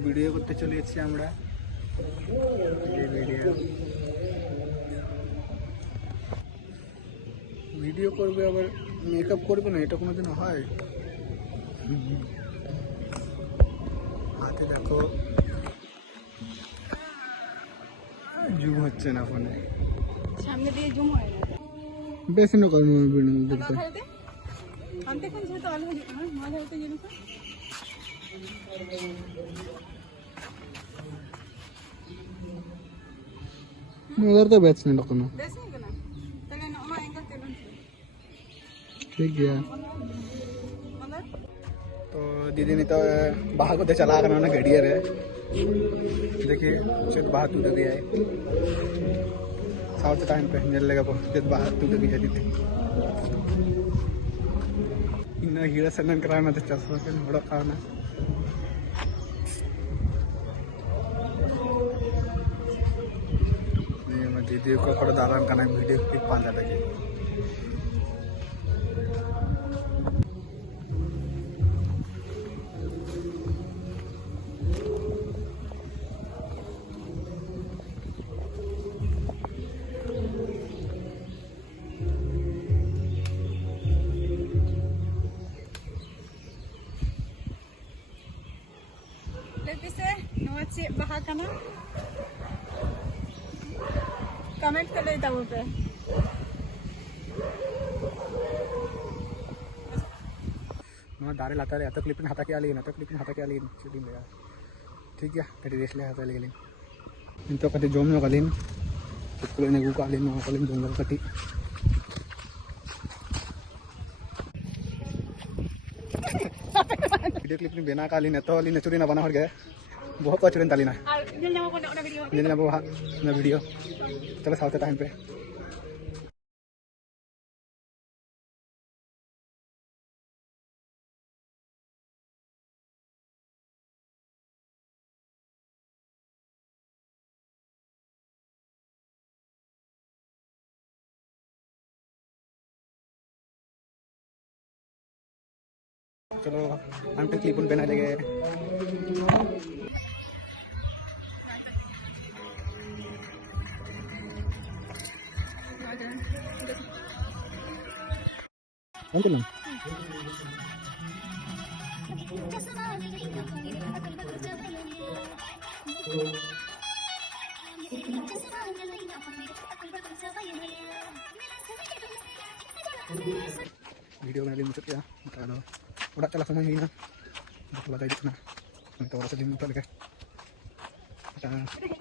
Video করতে চলে এসেছি আমরা। ভিডিও করবে আবার মেকআপ করবে না, এটা কোনোদিন হয়? হাতে দেখো জুম হচ্ছে না ফোনে, সামনে দিয়ে জুম হয় না। বেশি না কারণ দেখতে అంతే కొంచెం ఆల్రెడీ మాదైతే జీనిস उधर तो बेचने लोगों ने देसी के ना तले ना मा एंगल तेलन ठीक है। मतलब तो दीदी ने तो बाहर को तो चला कर उन्होंने गड़ियर है, देखिए शायद बाहर टूट गया है। साउथ टाइम पे मिल लेगा बहुत बाहर टूट गया दीदी इन हीरा सनन कराना तो चश्मा से बड़ा खाना। ये मैं दीदी को थोड़ा दारान करना वीडियो क्लिप पांच लगे। लेते से नोचे बाहर करना कमेंट कर लेता वो पे मैं दारे लाता रहे तो क्लिपिंग हाथा क्या लेना तो क्लिपिंग हाथा क्या लेना शूटिंग लगा ठीक है कटी रेस ले हाथा लेकिन इन तो कटी जोम में कलिन इसको लेने को कालिन में कलिन जोम में कटी वीडियो क्लिपिंग बिना कालिन तो वाली नेचुरी ना बना हट गया बहुत कचुरन ताली ना जल्दी ना बोलना वीडियो जिन्हें वो ना वीडियो चलो साउथ टाइम पे चलो हम तो क्लिप बना लेंगे। अंकल वीडियो बना मुझे क्या बता दो उड़ा चला समय ही ना बताई दिखना तो वैसे दिन तो लगे